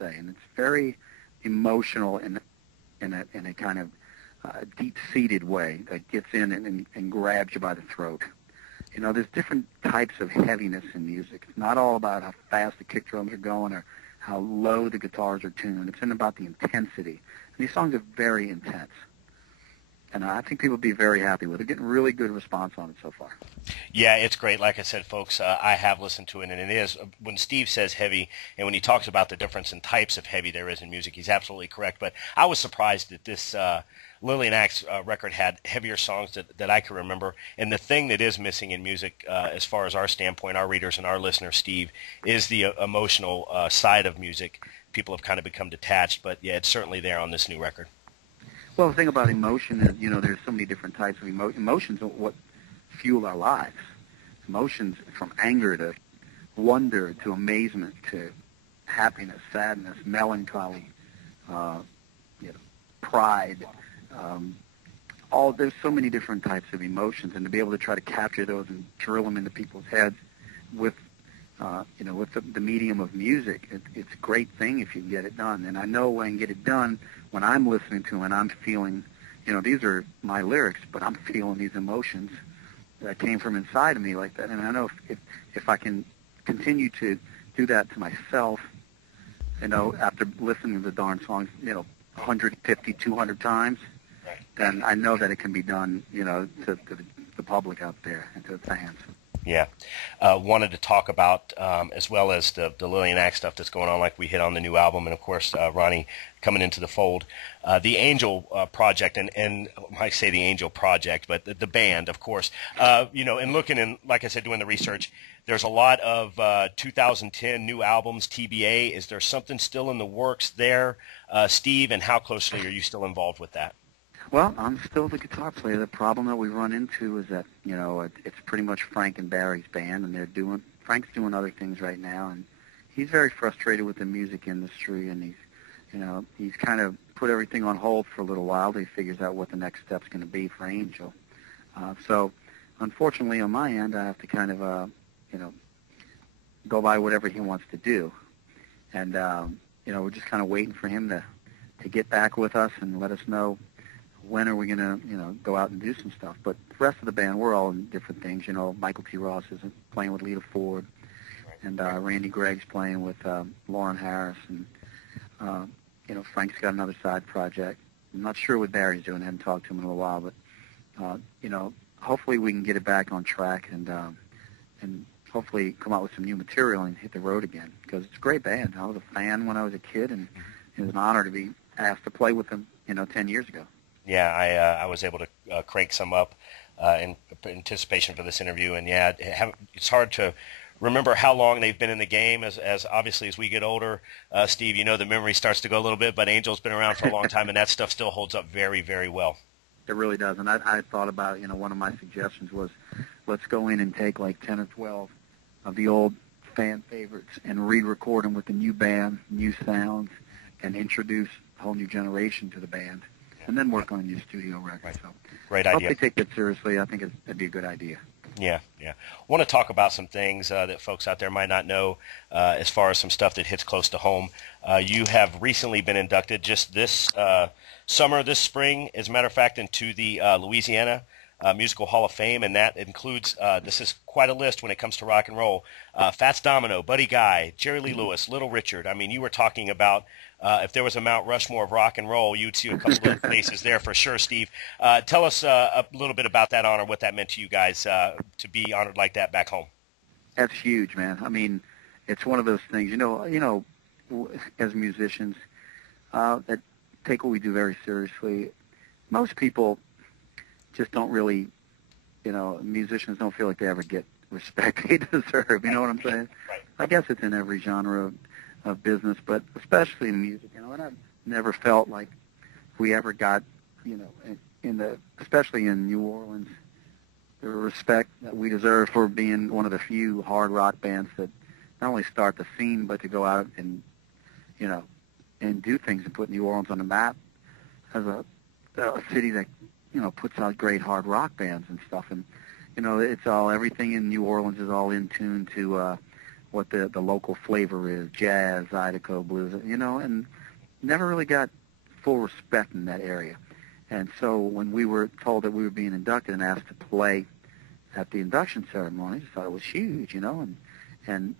say, and it's very emotional in a kind of deep-seated way that gets in and grabs you by the throat. You know, there's different types of heaviness in music. It's not all about how fast the kick drums are going or how low the guitars are tuned. It's about the intensity. And these songs are very intense. And I think people will be very happy with it. Getting really good response on it so far. Yeah, it's great. Like I said, folks, I have listened to it, and it is, when Steve says heavy, and when he talks about the difference in types of heavy there is in music, he's absolutely correct. But I was surprised that this Lillian Axe record had heavier songs that I can remember. And the thing that is missing in music, as far as our standpoint, our readers and our listeners, Steve, is the emotional side of music. People have kind of become detached, but yeah, it's certainly there on this new record. Well, the thing about emotion is, you know, there's so many different types of emotions are what fuel our lives. Emotions from anger to wonder to amazement to happiness, sadness, melancholy, pride. There's so many different types of emotions, and to be able to try to capture those and drill them into people's heads with the medium of music, it's a great thing if you can get it done. And I know I can get it done when I'm listening to it and I'm feeling, these are my lyrics, but I'm feeling these emotions that came from inside of me like that. And I know if I can continue to do that to myself, after listening to the darn songs, 150, 200 times, then I know that it can be done, to the public out there and to the fans. Yeah. Wanted to talk about, as well as the Lillian Axe stuff that's going on, like we hit on the new album, and of course, Ronnie coming into the fold, the Angel Project, and I say the Angel Project, but the band, of course, and looking and, like I said, doing the research, there's a lot of 2010 new albums, TBA. Is there something still in the works there, Steve, and how closely are you still involved with that? Well, I'm still the guitar player. The problem that we run into is that, it's pretty much Frank and Barry's band, and Frank's doing other things right now, and he's very frustrated with the music industry, and he's kind of put everything on hold for a little while till he figures out what the next step's going to be for Angel. So, unfortunately, on my end, I have to kind of, go by whatever he wants to do, and, we're just kind of waiting for him to get back with us and let us know when are we going to, go out and do some stuff. But the rest of the band, we're all in different things. Michael T. Ross is playing with Lita Ford, and Randy Gregg's playing with Lauren Harris, and, Frank's got another side project. I'm not sure what Barry's doing. I haven't talked to him in a little while, but, hopefully we can get it back on track and hopefully come out with some new material and hit the road again, because it's a great band. I was a fan when I was a kid, and it was an honor to be asked to play with them, 10 years ago. Yeah, I was able to crank some up in anticipation for this interview, and yeah, it's hard to remember how long they've been in the game. As obviously as we get older, Steve, the memory starts to go a little bit, but Angel's been around for a long time, and that stuff still holds up very, very well. It really does, and I thought about, one of my suggestions was, let's go in and take like 10 or 12 of the old fan favorites and re-record them with the new band, new sounds, and introduce a whole new generation to the band. And then work on a new studio record. Right. So, great idea. I idea. hope they take it seriously. I think it'd be a good idea. Yeah. Want to talk about some things that folks out there might not know, as far as some stuff that hits close to home. You have recently been inducted just this this spring, as a matter of fact, into the Louisiana Musical Hall of Fame, and that includes, this is quite a list when it comes to rock and roll, Fats Domino, Buddy Guy, Jerry Lee Lewis, Little Richard. I mean, you were talking about if there was a Mount Rushmore of rock and roll, you'd see a couple of faces there for sure, Steve. Tell us a little bit about that honor, what that meant to you guys, to be honored like that back home. That's huge, man. I mean, it's one of those things, as musicians that take what we do very seriously. Most people just don't really, musicians don't feel like they ever get respect they deserve. You know what I'm saying? Right. I guess it's in every genre of business, but especially in music, and I've never felt like we ever got, especially in New Orleans, the respect that we deserve for being one of the few hard rock bands that not only start the scene, but to go out and, and do things and put New Orleans on the map as a city that, puts out great hard rock bands and stuff. And, it's everything in New Orleans is all in tune to what the local flavor is, jazz, Zydeco, blues, and never really got full respect in that area. And so when we were told that we were being inducted and asked to play at the induction ceremony, I just thought it was huge, and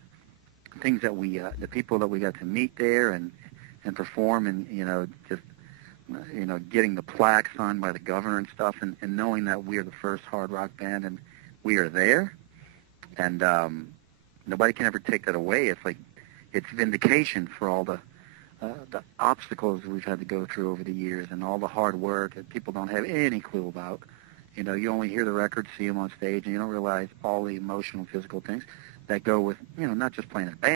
things that the people that we got to meet there and perform, and just getting the plaque signed by the governor and stuff, and knowing that we are the first hard rock band and we are there, and nobody can ever take that away. It's like it's vindication for all the obstacles we've had to go through over the years and all the hard work that people don't have any clue about. You only hear the records, see them on stage, and you don't realize all the emotional, physical things that go with, not just playing in a band.